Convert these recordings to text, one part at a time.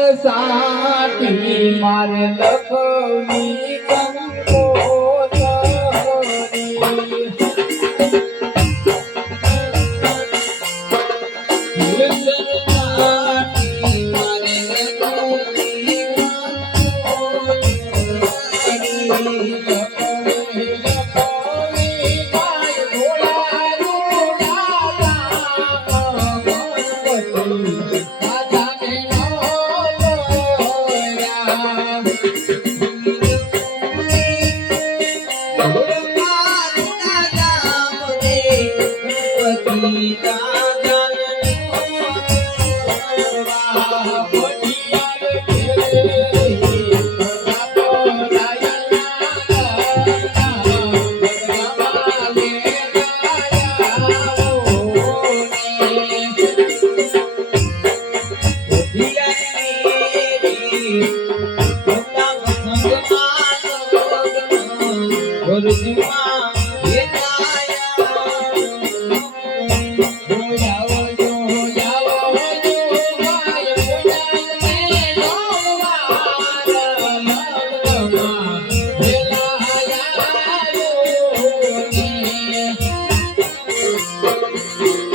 સરસાટી મારે લખવી કંકોતરી. સરસાટી Thank you.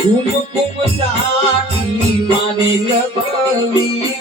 કુમ કુમ સાકી માને લખવી